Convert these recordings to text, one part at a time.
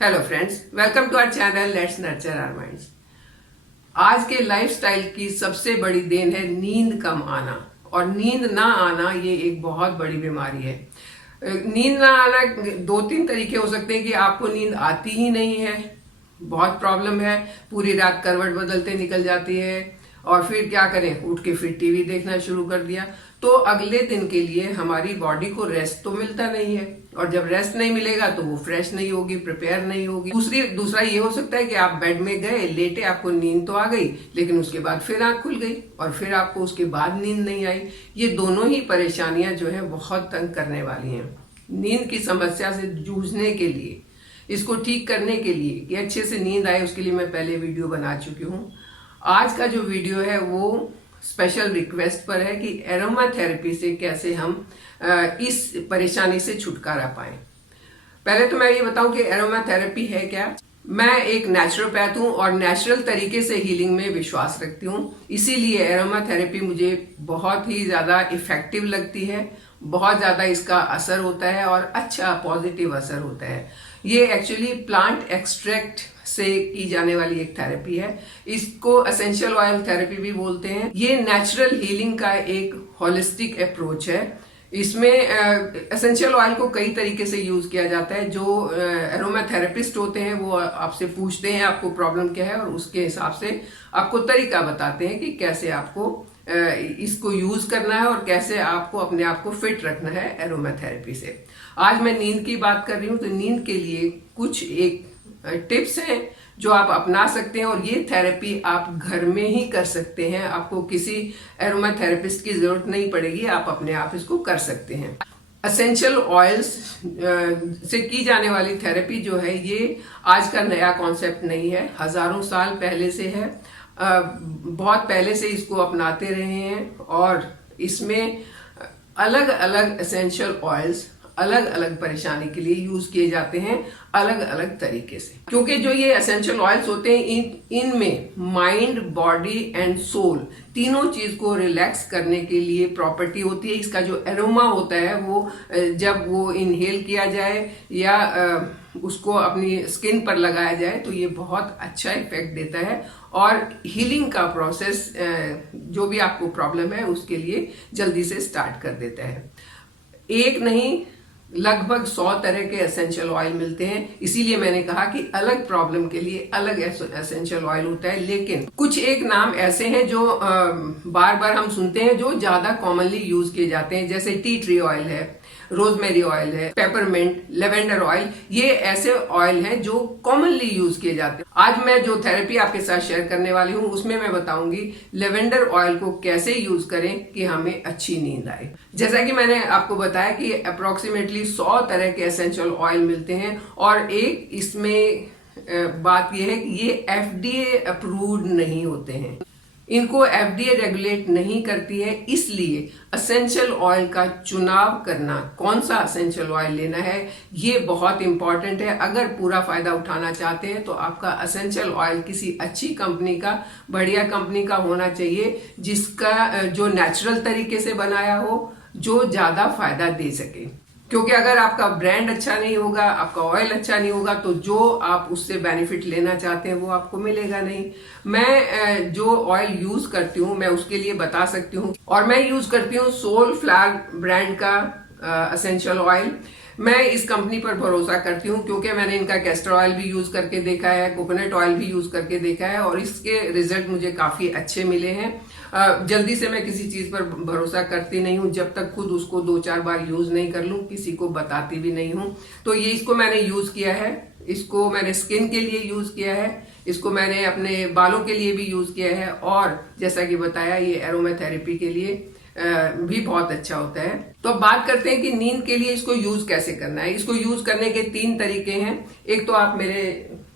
Hello friends, welcome to our channel let's nurture our minds. आज के lifestyle की सबसे बड़ी देन है नींद कम आना, और नींद ना आना ये एक बहुत बड़ी बीमारी है। नींद ना आना दो तीन तरीके हो सकते हैं कि आपको नींद आती ही नहीं है, बहुत प्रॉब्लम है, पूरी रात करवट बदलते निकल जाती है, और फिर क्या करें, उठ के फिर टीवी देखना शुरू कर दिया। तो अगले दिन के लिए हमारी बॉडी को रेस्ट तो मिलता नहीं है, और जब रेस्ट नहीं मिलेगा तो वो फ्रेश नहीं होगी, प्रिपेयर नहीं होगी। दूसरा ये हो सकता है कि आप बेड में गए, लेटे, आपको नींद तो आ गई, लेकिन उसके बाद फिर आंख खुल गई और फिर आपको उसके बाद नींद नहीं आई। ये दोनों ही परेशानियां जो है बहुत तंग करने वाली हैं। नींद की समस्या से जूझने के लिए, इसको ठीक करने के लिए कि अच्छे से नींद आए, उसके लिए मैं पहले वीडियो बना चुकी हूँ। आज का जो वीडियो है वो स्पेशल रिक्वेस्ट पर है कि एरोमा थेरेपी से कैसे हम इस परेशानी से छुटकारा पाएं। पहले तो मैं ये बताऊं कि एरोमा थेरेपी है क्या। मैं एक नेचुरोपैथ हूं और नेचुरल तरीके से हीलिंग में विश्वास रखती हूं, इसीलिए एरोमा थेरेपी मुझे बहुत ही ज्यादा इफेक्टिव लगती है। बहुत ज्यादा इसका असर होता है और अच्छा पॉजिटिव असर होता है। ये एक्चुअली प्लांट एक्सट्रैक्ट से की जाने वाली एक थेरेपी है। इसको एसेंशियल ऑयल थेरेपी भी बोलते हैं। ये नेचुरल हीलिंग का एक होलिस्टिक अप्रोच है। इसमें एसेंशियल ऑयल को कई तरीके से यूज किया जाता है। जो एरोमा थेरेपिस्ट होते हैं वो आपसे पूछते हैं आपको प्रॉब्लम क्या है, और उसके हिसाब से आपको तरीका बताते हैं कि कैसे आपको इसको यूज करना है और कैसे आपको अपने आप को फिट रखना है एरोमा थेरेपी से। आज मैं नींद की बात कर रही हूँ, तो नींद के लिए कुछ एक टिप्स हैं जो आप अपना सकते हैं, और ये थेरेपी आप घर में ही कर सकते हैं। आपको किसी एरोमा थेरेपिस्ट की जरूरत नहीं पड़ेगी, आप अपने आप इसको कर सकते हैं। एसेंशियल ऑयल्स से की जाने वाली थेरेपी जो है ये आज का नया कॉन्सेप्ट नहीं है, हजारों साल पहले से है। बहुत पहले से इसको अपनाते रहे हैं, और इसमें अलग अलग एसेंशियल ऑयल्स अलग अलग परेशानी के लिए यूज किए जाते हैं, अलग अलग तरीके से। क्योंकि जो ये एसेंशियल ऑयल्स होते हैं इनमें माइंड, बॉडी एंड सोल तीनों चीज को रिलैक्स करने के लिए प्रॉपर्टी होती है। इसका जो एरोमा होता है वो जब वो इनहेल किया जाए या उसको अपनी स्किन पर लगाया जाए तो ये बहुत अच्छा इफेक्ट देता है, और हीलिंग का प्रोसेस जो भी आपको प्रॉब्लम है उसके लिए जल्दी से स्टार्ट कर देता है। एक नहीं, लगभग 100 तरह के एसेंशियल ऑयल मिलते हैं। इसीलिए मैंने कहा कि अलग प्रॉब्लम के लिए अलग एसेंशियल ऑयल होता है। लेकिन कुछ एक नाम ऐसे हैं जो बार बार हम सुनते हैं, जो ज्यादा कॉमनली यूज किए जाते हैं, जैसे टी ट्री ऑयल है, रोजमेरी ऑयल है, पेपरमिंट, लेवेंडर ऑयल। ये ऐसे ऑयल हैं जो कॉमनली यूज किए जाते हैं। आज मैं जो थेरेपी आपके साथ शेयर करने वाली हूँ उसमें मैं बताऊंगी लेवेंडर ऑयल को कैसे यूज करें कि हमें अच्छी नींद आए। जैसा कि मैंने आपको बताया कि अप्रोक्सीमेटली 100 तरह के एसेंशियल ऑयल मिलते हैं, और एक इसमें बात यह है कि ये FDA अप्रूव्ड नहीं होते हैं, इनको FDA रेगुलेट नहीं करती है। इसलिए एसेंशियल ऑयल का चुनाव करना, कौन सा एसेंशियल ऑयल लेना है, ये बहुत इंपॉर्टेंट है। अगर पूरा फायदा उठाना चाहते हैं तो आपका एसेंशियल ऑयल किसी अच्छी कंपनी का, बढ़िया कंपनी का होना चाहिए, जिसका जो नेचुरल तरीके से बनाया हो, जो ज्यादा फायदा दे सके। क्योंकि अगर आपका ब्रांड अच्छा नहीं होगा, आपका ऑयल अच्छा नहीं होगा, तो जो आप उससे बेनिफिट लेना चाहते हैं वो आपको मिलेगा नहीं। मैं जो ऑयल यूज करती हूँ मैं उसके लिए बता सकती हूँ, और मैं यूज करती हूँ सोल फ्लैग ब्रांड का एसेंशियल ऑयल। मैं इस कंपनी पर भरोसा करती हूँ क्योंकि मैंने इनका कैस्टर ऑयल भी यूज करके देखा है, कोकोनट ऑयल भी यूज करके देखा है, और इसके रिजल्ट मुझे काफी अच्छे मिले हैं। जल्दी से मैं किसी चीज पर भरोसा करती नहीं हूँ जब तक खुद उसको 2-4 बार यूज नहीं कर लूँ, किसी को बताती भी नहीं हूँ। तो ये इसको मैंने यूज किया है, इसको मैंने स्किन के लिए यूज किया है, इसको मैंने अपने बालों के लिए भी यूज किया है, और जैसा कि बताया ये एरोमा थेरेपी के लिए भी बहुत अच्छा होता है। तो अब बात करते हैं कि नींद के लिए इसको यूज कैसे करना है। इसको यूज करने के 3 तरीके हैं। एक तो आप मेरे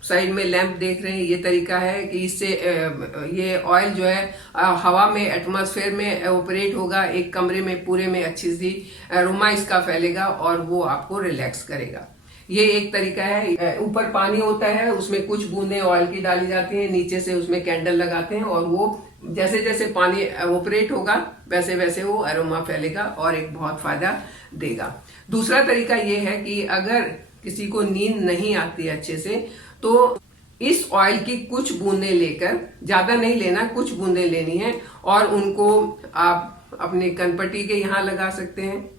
साइड में लैंप देख रहे हैं, ये तरीका है कि इससे ये ऑयल जो है हवा में, एटमॉस्फेयर में ऑपरेट होगा, एक कमरे में पूरे में अच्छी सी अरोमा इसका फैलेगा और वो आपको रिलैक्स करेगा। ये एक तरीका है। ऊपर पानी होता है, उसमें कुछ बूंदें ऑयल की डाली जाती हैं, नीचे से उसमें कैंडल लगाते हैं, और वो जैसे जैसे पानी एवोपरेट होगा वैसे वैसे वो अरोमा फैलेगा और एक बहुत फायदा देगा। दूसरा तरीका ये है कि अगर किसी को नींद नहीं आती अच्छे से, तो इस ऑयल की कुछ बूंदें लेकर, ज्यादा नहीं लेना, कुछ बूंदें लेनी है और उनको आप अपने कनपट्टी के यहाँ लगा सकते हैं।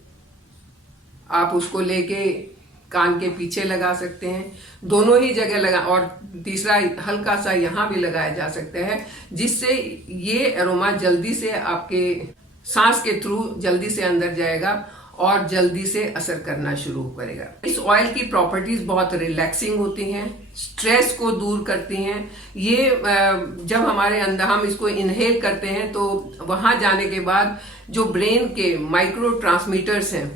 आप उसको लेके कान के पीछे लगा सकते हैं, दोनों ही जगह लगा, और तीसरा हल्का सा यहाँ भी लगाया जा सकता है, जिससे ये एरोमा जल्दी से आपके सांस के थ्रू जल्दी से अंदर जाएगा और जल्दी से असर करना शुरू करेगा। इस ऑयल की प्रॉपर्टीज बहुत रिलैक्सिंग होती हैं, स्ट्रेस को दूर करती हैं। ये जब हमारे अंदर हम इसको इनहेल करते हैं तो वहां जाने के बाद जो ब्रेन के माइक्रो ट्रांसमीटर्स हैं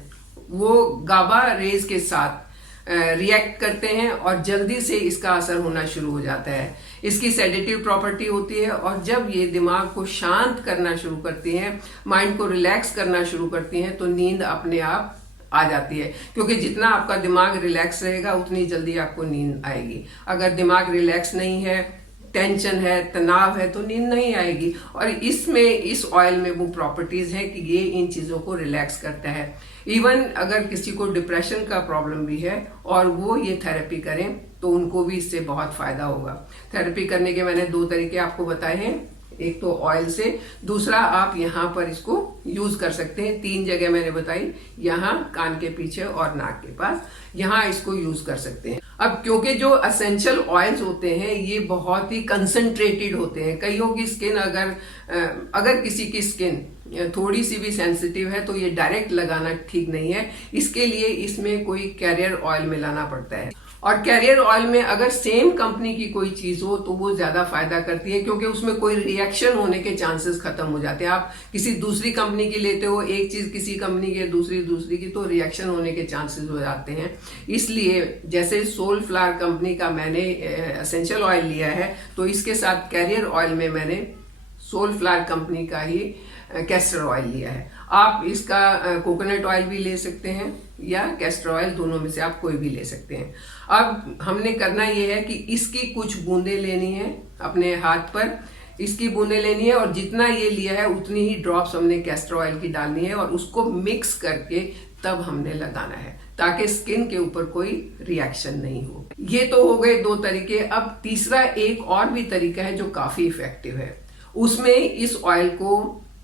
वो गाबा रेज के साथ रिएक्ट करते हैं और जल्दी से इसका असर होना शुरू हो जाता है। इसकी सेडेटिव प्रॉपर्टी होती है और जब ये दिमाग को शांत करना शुरू करती हैं, माइंड को रिलैक्स करना शुरू करती हैं, तो नींद अपने आप आ जाती है। क्योंकि जितना आपका दिमाग रिलैक्स रहेगा उतनी जल्दी आपको नींद आएगी। अगर दिमाग रिलैक्स नहीं है, टेंशन है, तनाव है, तो नींद नहीं आएगी। और इसमें, इस ऑयल में वो प्रॉपर्टीज हैं कि ये इन चीजों को रिलैक्स करता है। इवन अगर किसी को डिप्रेशन का प्रॉब्लम भी है और वो ये थेरेपी करें तो उनको भी इससे बहुत फायदा होगा। थेरेपी करने के मैंने 2 तरीके आपको बताए हैं, एक तो ऑयल से, दूसरा आप यहाँ पर इसको यूज कर सकते हैं। 3 जगह मैंने बताई, यहाँ कान के पीछे और नाक के पास, यहाँ इसको यूज कर सकते हैं। अब क्योंकि जो एसेंशियल ऑयल्स होते हैं ये बहुत ही कंसंट्रेटेड होते हैं। कईयों की स्किन अगर किसी की स्किन थोड़ी सी भी सेंसिटिव है तो ये डायरेक्ट लगाना ठीक नहीं है। इसके लिए इसमें कोई कैरियर ऑयल मिलाना पड़ता है, और कैरियर ऑयल में अगर सेम कंपनी की कोई चीज हो तो वो ज्यादा फायदा करती है, क्योंकि उसमें कोई रिएक्शन होने के चांसेस खत्म हो जाते हैं। आप किसी दूसरी कंपनी की लेते हो, एक चीज किसी कंपनी की, दूसरी की, तो रिएक्शन होने के चांसेस हो जाते हैं। इसलिए जैसे सोलफ्लावर कंपनी का मैंने एसेंशियल ऑयल लिया है, तो इसके साथ कैरियर ऑयल में मैंने सोलफ्लावर कंपनी का ही कैस्टर ऑयल लिया है। आप इसका कोकोनट ऑयल भी ले सकते हैं या कैस्टर ऑयल, दोनों में से आप कोई भी ले सकते हैं। अब हमने करना ये है कि इसकी कुछ बूंदें लेनी है अपने हाथ पर, इसकी बूंदें लेनी है और जितना ये लिया है उतनी ही ड्रॉप्स हमने कैस्टर ऑयल की डालनी है और उसको मिक्स करके तब हमने लगाना है, ताकि स्किन के ऊपर कोई रिएक्शन नहीं हो। ये तो हो गए 2 तरीके। अब तीसरा एक और भी तरीका है जो काफी इफेक्टिव है। उसमें इस ऑयल को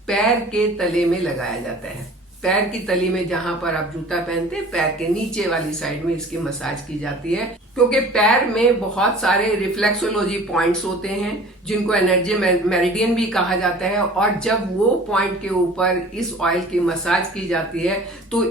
पैर के तले में लगाया जाता है। पैर की तली में, जहां पर आप जूता पहनते हैं, पैर के नीचे वाली साइड में इसकी मसाज की जाती है, क्योंकि पैर में बहुत सारे रिफ्लेक्सोलॉजी पॉइंट्स होते हैं जिनको एनर्जी मेरिडियन भी कहा जाता है। और जब वो पॉइंट के ऊपर इस ऑयल की मसाज की जाती है तो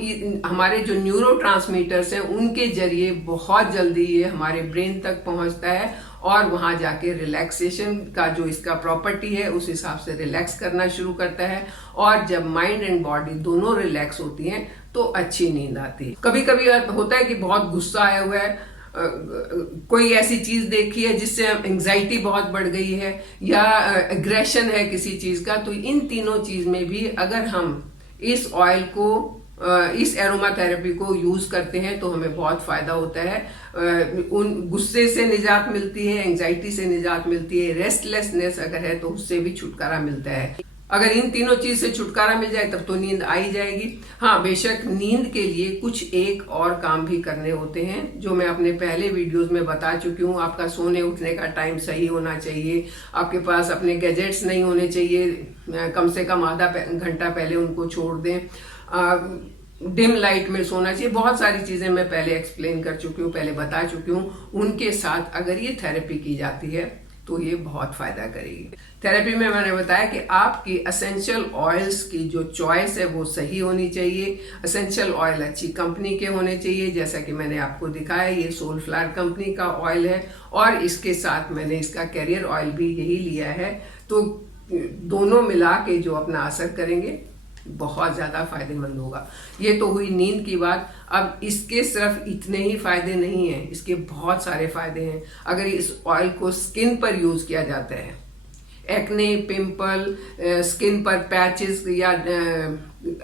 हमारे जो न्यूरोट्रांसमीटर्स हैं उनके जरिए बहुत जल्दी ये हमारे ब्रेन तक पहुंचता है और वहां जाके रिलैक्सेशन का जो इसका प्रॉपर्टी है उस हिसाब से रिलैक्स करना शुरू करता है। और जब माइंड एंड बॉडी दोनों रिलैक्स होती हैं तो अच्छी नींद आती है। कभी कभी होता है कि बहुत गुस्सा आया हुआ है, कोई ऐसी चीज देखी है जिससे एंजाइटी बहुत बढ़ गई है, या एग्रेशन है किसी चीज का, तो इन तीनों चीज में भी अगर हम इस ऑयल को, इस एरोमा थेरेपी को यूज करते हैं तो हमें बहुत फायदा होता है। उन गुस्से से निजात मिलती है, एंजाइटी से निजात मिलती है, रेस्टलेसनेस अगर है तो उससे भी छुटकारा मिलता है। अगर इन तीनों चीज से छुटकारा मिल जाए तब तो नींद आ ही जाएगी। हाँ, बेशक नींद के लिए कुछ एक और काम भी करने होते हैं जो मैं अपने पहले वीडियोस में बता चुकी हूँ। आपका सोने उठने का टाइम सही होना चाहिए, आपके पास अपने गैजेट्स नहीं होने चाहिए, कम से कम आधा घंटा पहले उनको छोड़ दें, डिम लाइट में सोना चाहिए। बहुत सारी चीजें मैं पहले एक्सप्लेन कर चुकी हूँ, पहले बता चुकी हूँ। उनके साथ अगर ये थेरेपी की जाती है तो ये बहुत फायदा करेगी। थेरेपी में मैंने बताया कि आपकी एसेंशियल ऑयल्स की जो चॉइस है वो सही होनी चाहिए। एसेंशियल ऑयल अच्छी कंपनी के होने चाहिए, जैसा कि मैंने आपको दिखाया ये सोलफ्लावर कंपनी का ऑयल है और इसके साथ मैंने इसका कैरियर ऑयल भी यही लिया है। तो दोनों मिला के जो अपना असर करेंगे बहुत ज्यादा फायदेमंद होगा। ये तो हुई नींद की बात। अब इसके सिर्फ इतने ही फायदे नहीं हैं, इसके बहुत सारे फायदे हैं। अगर इस ऑयल को स्किन पर यूज किया जाता है, एक्ने, पिंपल, स्किन पर पैचेस या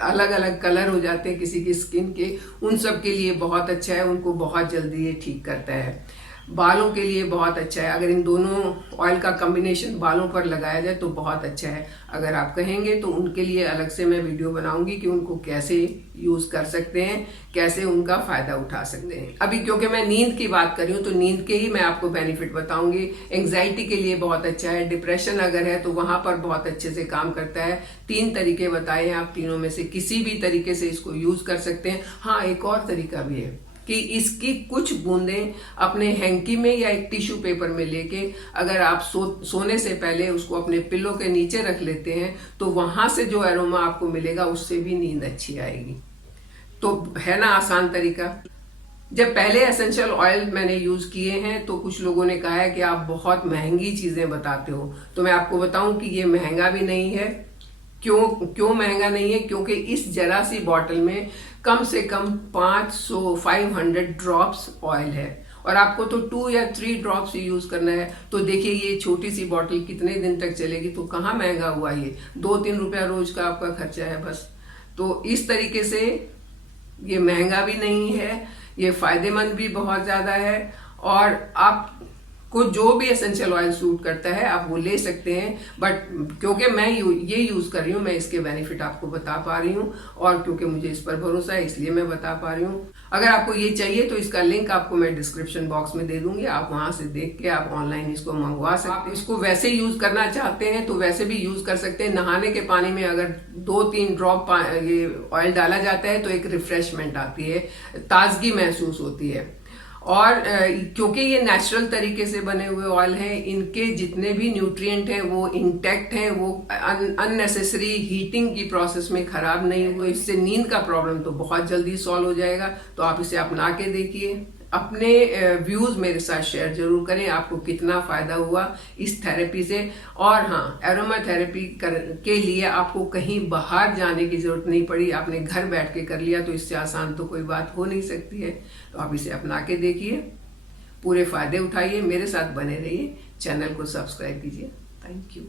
अलग अलग कलर हो जाते हैं किसी की स्किन के, उन सब के लिए बहुत अच्छा है, उनको बहुत जल्दी ये ठीक करता है। बालों के लिए बहुत अच्छा है। अगर इन दोनों ऑयल का कॉम्बिनेशन बालों पर लगाया जाए तो बहुत अच्छा है। अगर आप कहेंगे तो उनके लिए अलग से मैं वीडियो बनाऊंगी कि उनको कैसे यूज कर सकते हैं, कैसे उनका फायदा उठा सकते हैं। अभी क्योंकि मैं नींद की बात कर रही हूँ तो नींद के ही मैं आपको बेनिफिट बताऊंगी। एंग्जाइटी के लिए बहुत अच्छा है, डिप्रेशन अगर है तो वहां पर बहुत अच्छे से काम करता है। 3 तरीके बताए हैं, आप तीनों में से किसी भी तरीके से इसको यूज कर सकते हैं। हाँ, एक और तरीका भी है कि इसकी कुछ बूंदें अपने हैंकी में या एक टिश्यू पेपर में लेके अगर आप सोने से पहले उसको अपने पिल्लो के नीचे रख लेते हैं तो वहां से जो एरोमा आपको मिलेगा उससे भी नींद अच्छी आएगी। तो है ना आसान तरीका। जब पहले एसेंशियल ऑयल मैंने यूज किए हैं तो कुछ लोगों ने कहा है कि आप बहुत महंगी चीजें बताते हो, तो मैं आपको बताऊं कि ये महंगा भी नहीं है। क्यों महंगा नहीं है? क्योंकि इस जरा सी बॉटल में कम से कम 500 ड्रॉप्स ऑयल है और आपको तो 2 या 3 ड्रॉप्स यूज करना है। तो देखिए ये छोटी सी बॉटल कितने दिन तक चलेगी, तो कहाँ महंगा हुआ ये, 2-3 रुपया रोज का आपका खर्चा है बस। तो इस तरीके से ये महंगा भी नहीं है, ये फायदेमंद भी बहुत ज्यादा है और आपको जो भी एसेंशियल ऑयल सूट करता है आप वो ले सकते हैं। बट क्योंकि मैं ये यूज कर रही हूँ, मैं इसके बेनिफिट आपको बता पा रही हूँ और क्योंकि मुझे इस पर भरोसा है इसलिए मैं बता पा रही हूँ। अगर आपको ये चाहिए तो इसका लिंक आपको मैं डिस्क्रिप्शन बॉक्स में दे दूंगी, आप वहां से देख के आप ऑनलाइन इसको मंगवा सकते हैं। आप इसको वैसे यूज करना चाहते हैं तो वैसे भी यूज कर सकते हैं। नहाने के पानी में अगर 2-3 ड्रॉप ये ऑयल डाला जाता है तो एक रिफ्रेशमेंट आती है, ताजगी महसूस होती है। और क्योंकि ये नेचुरल तरीके से बने हुए ऑयल हैं, इनके जितने भी न्यूट्रिएंट हैं वो इंटैक्ट हैं, वो अननेसेसरी हीटिंग की प्रोसेस में खराब नहीं हुए। इससे नींद का प्रॉब्लम तो बहुत जल्दी सॉल्व हो जाएगा। तो आप इसे अपना के देखिए, अपने व्यूज मेरे साथ शेयर जरूर करें, आपको कितना फायदा हुआ इस थेरेपी से। और हाँ, एरोमा थेरेपी के लिए आपको कहीं बाहर जाने की जरूरत नहीं पड़ी, आपने घर बैठ के कर लिया, तो इससे आसान तो कोई बात हो नहीं सकती है। तो आप इसे अपना के देखिए, पूरे फायदे उठाइए, मेरे साथ बने रहिए, चैनल को सब्सक्राइब कीजिए। Thank you.